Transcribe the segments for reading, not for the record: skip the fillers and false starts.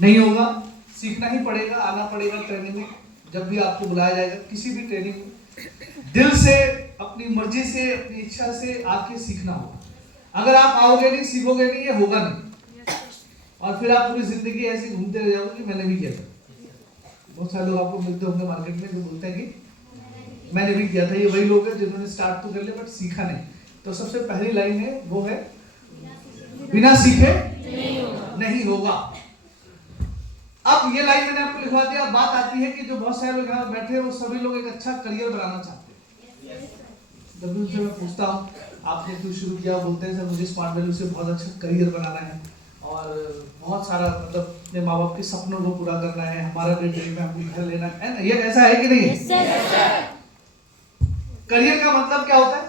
नहीं होगा। सीखना ही पड़ेगा, आना पड़ेगा ट्रेनिंग में। जब भी आपको बुलाया जाएगा किसी भी ट्रेनिंग में, दिल से, अपनी मर्जी से, अपनी इच्छा से आके सीखना होगा। अगर आप आओगे नहीं, सीखोगे नहीं, ये होगा नहीं। और फिर आप पूरी जिंदगी ऐसे घूमते रह जाओगे कि मैंने भी किया था। बहुत सारे लोग आपको मिलते होंगे मार्केट में जो बोलते हैं कि मैंने भी किया था। ये वही लोग हैं जिन्होंने स्टार्ट तो कर लिया बट सीखा नहीं। तो सबसे पहली लाइन है वो है बिना सीखे नहीं होगा। अब ये लाइन मैंने आपको लिखवा दिया। अब बात आती है कि जो बहुत सारे लोग यहाँ बैठे हैं वो सभी लोग एक अच्छा करियर बनाना चाहते हैं। जब भी उनसे मैं पूछता हूँ आपने क्यों शुरू किया, बोलते हैं सर मुझे स्मार्ट वैल्यू से बहुत अच्छा करियर बनाना है और बहुत सारा मतलब अपने माँ बाप के सपनों को पूरा करना है, हमारा भी ड्रीम है, हमको घर लेना है ना। ये ऐसा है कि नहीं है? करियर का मतलब क्या होता है?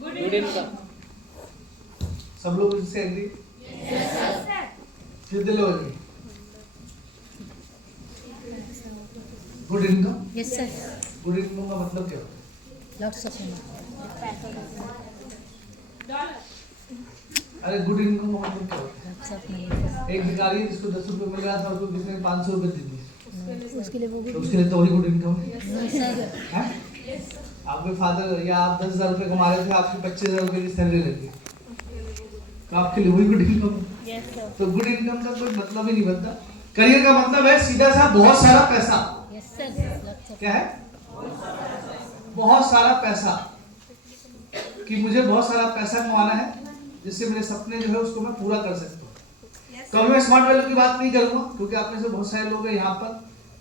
Good income. सब लोग इससे एग्री? कितने लोग agree? Good income? Yes sir. Good income का मतलब क्या होता है? Lots of money. अरे गुड इनकम का मतलब क्या होता है? Lots of money. एक भिखारी जिसको 10 रुपए मिल रहा था उसको किसी ने 500 रुपए दे दिए, उसके लिए वो भी तो उसके लिए तो वही गुड इनकम है। सर। आपके फादर या आप 10,000 रुपए कमा रहे थे, आपकी 25,000 रुपए की सैलरी लगी, तो आपके लिए वही गुड इनकम है। तो गुड इनकम का कोई मतलब ही नहीं बनता। करियर का मतलब है सीधा सा बहुत सारा पैसा। Yes sir. क्या है? बहुत सारा पैसा। कि मुझे बहुत सारा पैसा कमाना है जिससे मेरे सपने जो है उसको मैं पूरा कर सकता हूँ। तो अभी मैं स्मार्ट वैल्यू की बात नहीं करूंगा क्योंकि आप में से बहुत सारे लोग हैं यहाँ पर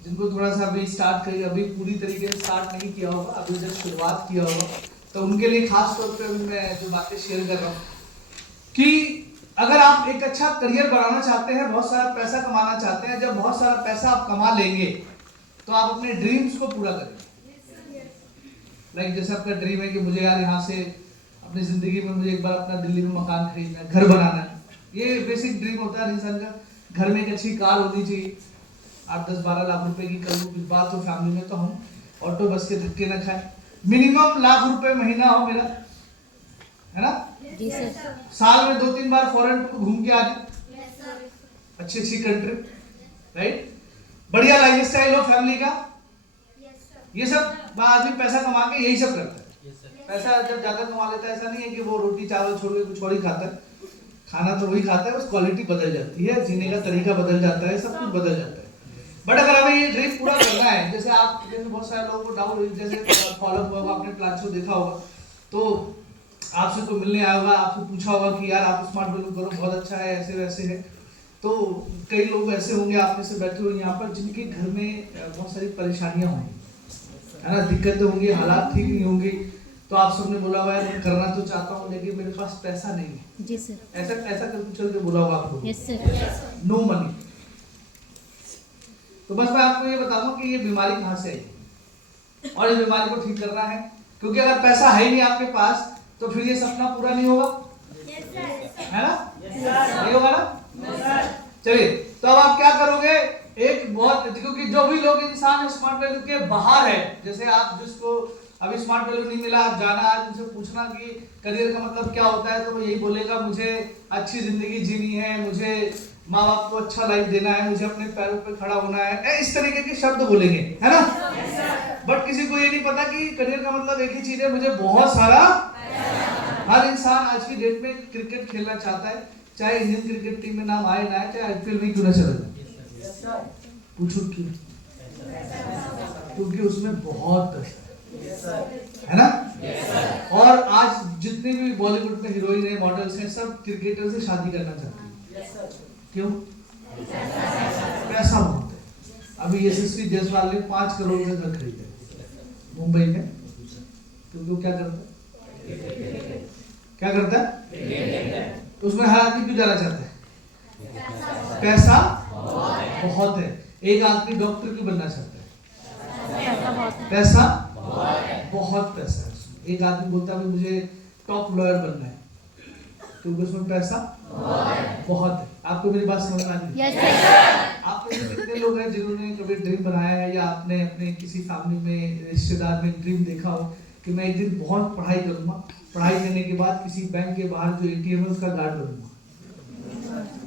जिनको थोड़ा सा अभी स्टार्ट करिए, अभी पूरी तरीके से स्टार्ट नहीं किया होगा, अभी जब शुरुआत किया होगा, तो उनके लिए खास तौर पे अभी मैं जो बातें शेयर कर रहा हूँ कि अगर आप एक अच्छा करियर बनाना चाहते हैं, बहुत सारा पैसा कमाना चाहते हैं, जब बहुत सारा पैसा आप कमा लेंगे तो आप अपने ड्रीम्स को पूरा करेंगे। लाइक जैसे आपका ड्रीम है कि मुझे यार यहाँ से अपनी जिंदगी में मुझे एक बार अपना दिल्ली में मकान खरीदना है, घर बनाना है। ये बेसिक ड्रीम होता है इंसान का। घर में एक अच्छी कार होनी चाहिए। आप 10-12 लाख रुपए की कल कुछ बात हो फैमिली में तो हम ऑटो बस के धक्के न खाएं। मिनिमम लाख रुपए महीना हो मेरा, है ना? जी सर। साल में 2-3 बार फॉरेन घूम के आ जाए, अच्छी अच्छी कंट्री, राइट? बढ़िया लाइफ स्टाइल हो फैमिली का। ये सब आदमी पैसा कमा के यही सब करता है। पैसा जब ज्यादा कमा लेता है ऐसा नहीं है कि वो रोटी चावल छोड़ के कुछ और ही खाता है। खाना तो वही खाता है, बस क्वालिटी बदल जाती है, जीने का तरीका बदल जाता है, सब कुछ बदल जाता है। बट अगर हमें ये ड्रीम पूरा करना है, जैसे आप जैसे बहुत सारे लोगों को डाउट जैसे फॉलो होगा, आपने प्लान को देखा होगा, तो आपसे कोई मिलने आया होगा, आपसे पूछा होगा कि यार आप स्मार्ट वैल्यू करो, बहुत अच्छा है, ऐसे वैसे है। तो कई लोग ऐसे होंगे आप में से बैठे हुए यहाँ पर जिनके घर में बहुत सारी परेशानियां होंगी, है ना, दिक्कतें होंगी, हालात ठीक नहीं होंगे। तो आप सबने बोला हुआ है मैं करना तो चाहता हूँ लेकिन मेरे पास पैसा नहीं है। जी सर। ऐसा ऐसा करके चल के बोला होगा आपको? Yes sir. No money. तो बस मैं आपको ये बता दूं कि ये बीमारी कहाँ से आई और इस बीमारी को ठीक करना है, क्योंकि अगर पैसा है ही नहीं आपके पास तो फिर ये सपना पूरा नहीं होगा, है ना? नहीं होगा ना? चलिए, तो अब आप क्या करोगे? एक बहुत, क्योंकि जो भी लोग इंसान स्मार्ट वैल्यू के बाहर है, जैसे आप जिसको अभी स्मार्ट वैल्यू नहीं मिला, आप जाना आज उनसे पूछना कि करियर का मतलब क्या होता है, तो वो यही बोलेगा मुझे अच्छी जिंदगी जीनी है, मुझे माँ बाप को अच्छा लाइफ देना है, मुझे अपने पैरों पे खड़ा होना है, इस तरीके के शब्द बोलेंगे, है ना? बट किसी को ये नहीं पता कि करियर का मतलब एक ही चीज है, मुझे बहुत सारा। हर इंसान आज की डेट में क्रिकेट खेलना चाहता है, चाहे इंडियन क्रिकेट टीम में नाम आए ना आए, चाहे आईपीएल में क्यों ना चले जाए। पूछो क्यों? क्योंकि उसमें बहुत पैसा है ना? और आज जितने भी बॉलीवुड में हीरोइन है, मॉडल्स हैं, सब क्रिकेटर से शादी करना चाहते हैं। क्यों? पैसा बहुत है। अभी यशस्वी जायसवाल ने 5 करोड़ का घर खरीदा मुंबई में, क्योंकि वो क्या करता है? क्या करता है? उसमें हर आदमी क्यों जाना चाहता है? पैसा बहुत है। एक आदमी डॉक्टर क्यों बनना चाहता है? पैसा बहुत पैसा है उसमें। एक आदमी बोलता है मुझे टॉप लॉयर बनना है, क्योंकि उसमें पैसा बहुत है। आपको मेरी बात समझ में आ रही है? आप में कितने लोग हैं जिन्होंने कभी ड्रीम बनाया है, या आपने अपने किसी फैमिली में, रिश्तेदार में ड्रीम देखा हो कि मैं एक दिन बहुत पढ़ाई करूंगा, पढ़ाई करने के बाद किसी बैंक के बाहर जो एटीएम है उसका गार्ड बनूंगा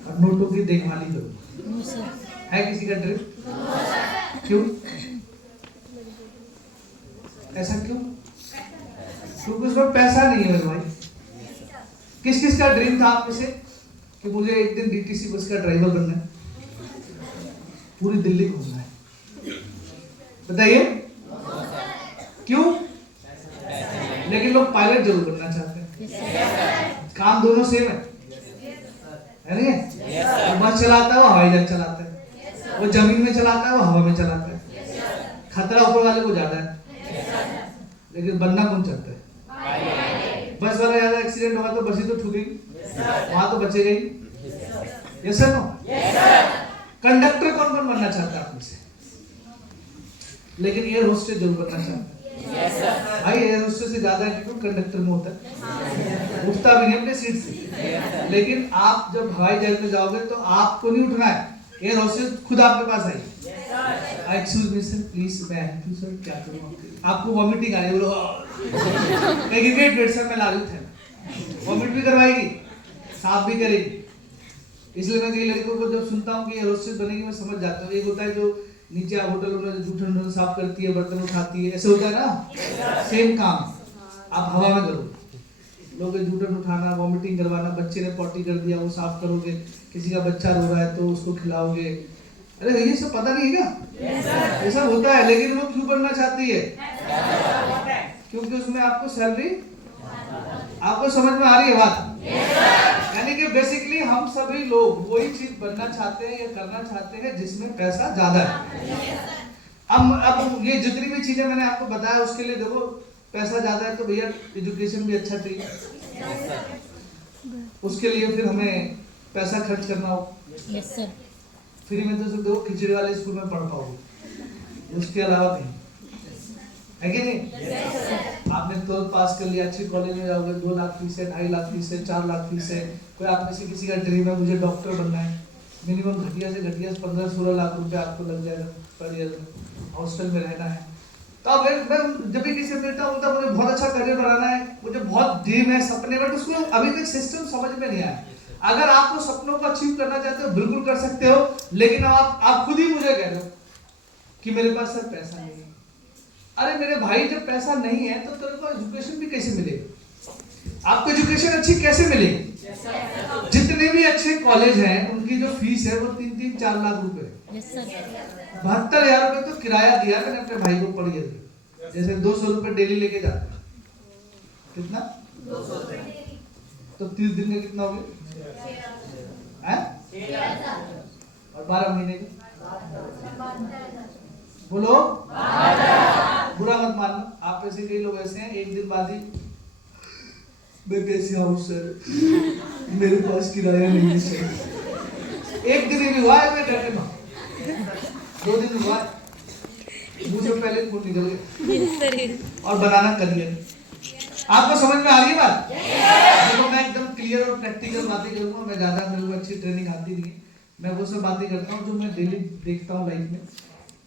और नोटों की देखभाली करूंगा। No sir. है किसी का ड्रीम? क्यों? ऐसा क्यों? क्योंकि उसमें पैसा नहीं है मेरे भाई। किस किस का ड्रीम था आप में से कि मुझे एक दिन डीटीसी बस का ड्राइवर बनना है, पूरी दिल्ली घूमना है? बताइए क्यों? लेकिन लोग पायलट जरूर बनना चाहते हैं। काम दोनों सेम है नहीं? वो बस चलाता है, वो हवाई जहाज चलाता है, वो जमीन में चलाता है, वो हवा में चलाता है। खतरा ऊपर वाले को ज्यादा है, लेकिन बनना कौन चाहता है? बस वाला ज्यादा एक्सीडेंट होगा तो बस ही तो ठुकेगी, वहां तो बचेगा ही। Yes sir no? कंडक्टर कौन कौन बनना चाहता है आप में से? लेकिन एयर होस्टेस जरूर बनना चाहता है। भाई एयर होस्टेस से ज्यादा एटीट्यूड कंडक्टर में होता है, उठता भी नहीं अपने सीट से। लेकिन आप जब हवाई जहाज में जाओगे तो आपको नहीं उठना है, एयर होस्टेस खुद आपके पास आई। एक्सक्यूज मी सर, प्लीज मैं हेल्प यू सर, क्या करूं आपको वॉमिटिंग आ रही है, बोलो वेट वेट सर मैं ला रही हूं। वॉमिट भी करवाएगी, साफ भी करेगी। इसलिए मैं कई लड़कों को जब सुनता हूँ कि एयर होस्टेस बनेगी मैं समझ जाता हूँ। एक होता है जो नीचे होटल में जूठन साफ करती है, बर्तन उठाती है, ऐसे होता है ना। सेम काम आप हवा में करो, लोग जूठन उठाना, वॉमिटिंग करवाना, बच्चे ने पॉटी कर दिया वो साफ करोगे, किसी का बच्चा रो रहा है तो उसको खिलाओगे। अरे ये सब पता नहीं है क्या? ये सब होता है। लेकिन वो क्यों बनना चाहती है? क्योंकि उसमें आपको सैलरी, आपको समझ में आ रही है बात? यानी कि बेसिकली हम सभी लोग वही चीज बनना चाहते हैं या करना चाहते हैं जिसमें पैसा ज्यादा है। अब ये जितनी भी चीजें मैंने आपको बताया उसके लिए देखो, पैसा ज्यादा है तो भैया एजुकेशन भी अच्छा चाहिए, उसके लिए फिर हमें पैसा खर्च करना हो। Yes sir. फ्री में तो सिर्फ देखो खिचड़ी वाले स्कूल में पढ़ पाओगे, उसके अलावा कहीं है कि नहीं? आपने 12th पास कर लिया, अच्छे कॉलेज में जाओगे, 2 लाख फीस है, 2.5 लाख फीस है, 4 लाख फीस है। कोई आप में से किसी का ड्रीम है मुझे डॉक्टर बनना है, मिनिमम घटिया से घटिया 15-16 लाख रुपए आपको लग जाएगा पर ईयर में, हॉस्टल में रहना है। तो अब मैं जब भी किसी से मिलता हूँ तो मुझे बहुत अच्छा करियर बनाना है, मुझे बहुत ड्रीम है, सपने, बट उसको अभी तक सिस्टम समझ में नहीं आया। अगर आपको सपनों को अचीव करना चाहते हो बिल्कुल कर सकते हो, लेकिन आप खुद ही मुझे कह रहे हो कि मेरे पास सर पैसा नहीं है। अरे मेरे भाई जब पैसा नहीं है तो तेरे को एजुकेशन भी कैसे मिलेगी? आपको एजुकेशन अच्छी कैसे मिलेगी? जितने भी अच्छे कॉलेज हैं उनकी जो फीस है वो 3-4 लाख रुपए है। Yes sir. 72,000 रुपए तो किराया दिया मैंने अपने भाई को पढ़ गया, जैसे 200 रुपए डेली लेके जाता है। कितना? 200 तो 30 दिन का कितना हो गया? और 12 महीने के बोलो, बुरा मत मानना। आप में से कई लोग ऐसे हैं, एक दिन बाद ही मैं कैसे आऊं सर, मेरे पास किराया नहीं है सर। एक दिन ही हुआ है मैं डरने में, 2 दिन हुआ मुंह से पहले खून निकल गया और बनाना करियर। आपको समझ में आ रही है बात? देखो मैं एकदम क्लियर और प्रैक्टिकल बातें करूंगा, मैं ज्यादा मेरे को अच्छी ट्रेनिंग आती नहीं है, मैं वो सब बातें करता हूँ जो मैं डेली देखता हूँ लाइफ में।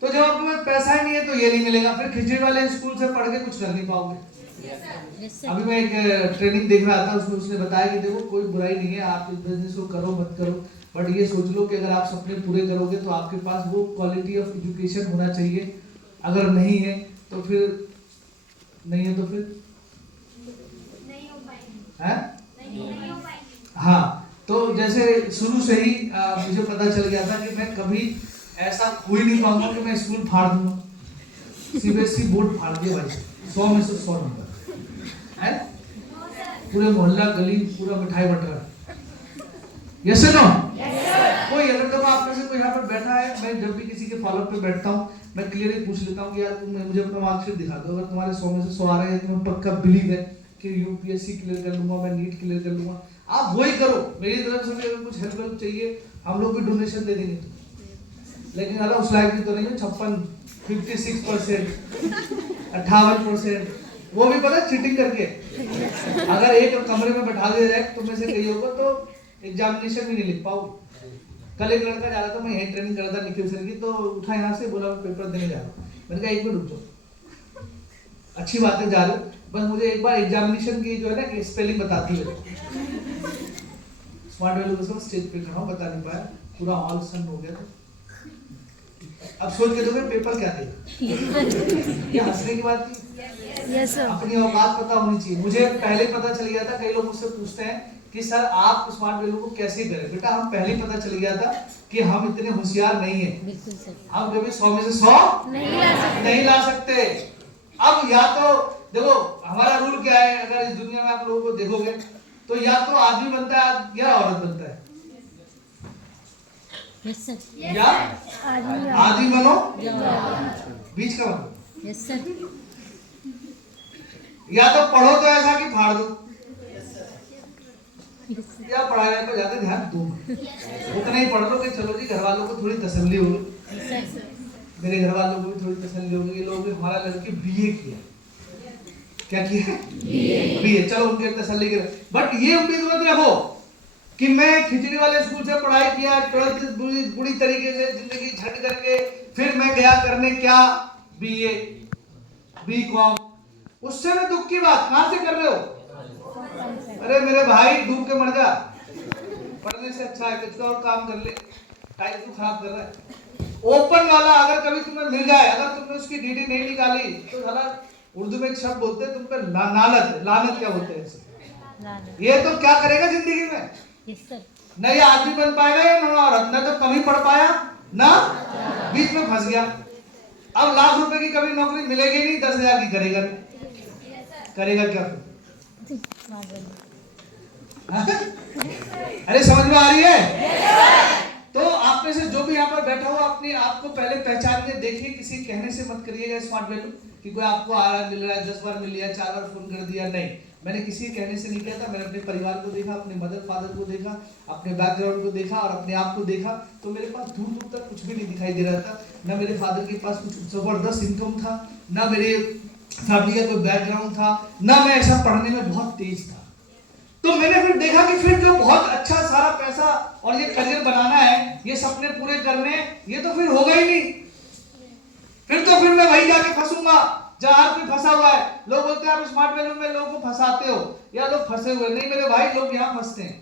तो जब आपके पास पैसा ही नहीं है तो ये नहीं मिलेगा, फिर खिचड़ी वाले स्कूल से पढ़ के कुछ कर नहीं पाओगे। अभी मैं एक ट्रेनिंग देख रहा था, उसमें उसने बताया कि देखो कोई बुराई नहीं है, आप इस बिजनेस को करो मत करो, बट ये सोच लो कि अगर आप सपने पूरे करोगे तो आपके पास वो क्वालिटी ऑफ एजुकेशन होना चाहिए। अगर नहीं है तो फिर नहीं है तो फिर नहीं हो पाएगी। हाँ, तो जैसे शुरू से ही मुझे पता चल गया था कि मैं कभी ऐसा हो ही नहीं पाऊंगा कि मैं स्कूल फाड़ दूंगा। सीबीएसई बोर्ड फाड़ दिया भाई, 100 में से 100 नंबर है, पूरे मोहल्ला गली पूरा मिठाई बट रहा है। Yes no? कोई अगर तो आप में से कोई यहाँ पर बैठा है, मैं जब भी किसी के फॉलोअप पे बैठता हूँ मैं क्लियरली पूछ लेता हूँ कि यार तुम मुझे अपना मार्कशीट दिखा दो, अगर तुम्हारे 100 में से 100 आ रहे हैं तो मैं पक्का बिलीव है कि यूपीएससी क्लियर कर लूंगा, मैं नीट क्लियर कर लूंगा। आप वही करो, मेरी तरफ से अगर कुछ हेल्प चाहिए हम लोग भी डोनेशन दे देंगे, लेकिन अगर उस लाइफ की तो नहीं है। 56% 58%, वो भी पता चीटिंग करके। अगर एक कमरे में बैठा दिया जाए तो में से कई होगा तो एग्जामिनेशन भी नहीं लिख पाओगे। कल एक लड़का जा रहा था, मैं यही ट्रेनिंग कर रहा था निखिल सर की, तो उठा यहाँ से बोला मैं पेपर देने जा रहा हूँ। मैंने कहा 1 मिनट रुक जाओ, अच्छी बात है जा रहे हो, बस मुझे एक बार एग्जामिनेशन की जो है ना कि स्पेलिंग बताती है। स्मार्ट वैल्यू को स्टेज पे खड़ा बता नहीं पाया, पूरा हॉल सन हो गया था। अब सोच के दोगे पेपर क्या देगा? ये हंसने की बात थी। Yes sir. अपनी औकात पता होनी चाहिए। मुझे पहले पता चल गया था, कई लोग मुझसे पूछते हैं कि सर आप स्मार्ट वैल्यू को कैसे करें? बेटा हम पहले पता चल गया था कि हम इतने होशियार नहीं है, बिल्कुल सर। हम कभी 100 में से 100 नहीं ला सकते। अब या तो देखो हमारा रूल क्या है, अगर इस दुनिया में आप लोगों को देखोगे तो या तो आदमी बनता है या औरत बनता है, यस सर। या आदमी बनो बीच का बनो, यस सर। या तो पढ़ो तो ऐसा कि फाड़ दो, यस सर। या पढ़ाई पर ज्यादा ध्यान दो, उतना ही पढ़ लो कि चलो जी घर वालों को थोड़ी तसल्ली होगी। Yes sir. मेरे घर वालों को भी थोड़ी तसल्ली होगी, ये लोग भी हमारा लड़के बीए किया, क्या किया? बीए। चलो उनके तसल्ली के, बट ये उम्मीद मत रखो कि मैं खिचड़ी वाले स्कूल से पढ़ाई किया, 12th बुरी तरीके से जिंदगी झट करके फिर मैं गया करने क्या बीए बीकॉम, उससे में दुख की बात कहां से कर रहे हो? अरे मेरे भाई डूब के मर जा, पढ़ने से अच्छा है कुछ और काम कर ले, टाइम क्यों खराब कर रहा है? ओपन वाला अगर कभी तुम्हें मिल जाए, अगर तुमने उसकी डीडी नहीं निकाली तो साला उर्दू में एक शब्द बोलते हैं तुम पे लानत, लानत क्या बोलते हैं इसे? ये तो क्या करेगा जिंदगी में? Yes sir. न ये आदमी बन पाएगा या न औरत, न तो कम ही पढ़ पाया ना बीच में फंस गया। अब लाख रुपए की कभी नौकरी मिलेगी नहीं, 10,000 की करेगा करेगा क्या फिर? अरे समझ में आ रही है? तो आप में से जो भी यहाँ पर बैठा हुआ अपने आप को पहले पहचानिए, देखिए, किसी कहने से मत करिएगा स्मार्ट वैल्यू कि कोई आपको आ रहा मिल रहा है, 10 बार मिल लिया, 4 बार फोन कर दिया, नहीं, मैंने किसी के कहने से नहीं किया था। मैंने अपने परिवार को देखा, अपने मदर फादर को देखा, अपने बैकग्राउंड को देखा और अपने आप को देखा, तो मेरे पास दूर दूर तक कुछ भी नहीं दिखाई दे रहा था। ना मेरे फादर के पास कुछ जबरदस्त इनकम था, ना मेरे फैमिली का कोई बैकग्राउंड था, ना मैं ऐसा पढ़ने में बहुत तेज था। तो मैंने फिर देखा कि फिर जो बहुत अच्छा सारा पैसा और ये करियर बनाना है, ये सपने पूरे करने, ये तो फिर होगा ही नहीं। फिर मैं वही जाके फंसूंगा जहां हर कोई फंसा हुआ है। लोग बोलते हैं आप स्मार्ट वैल्यू में लोगों को फंसाते हो या लोग फंसे हुए, नहीं मेरे भाई, लोग यहाँ फंसते हैं।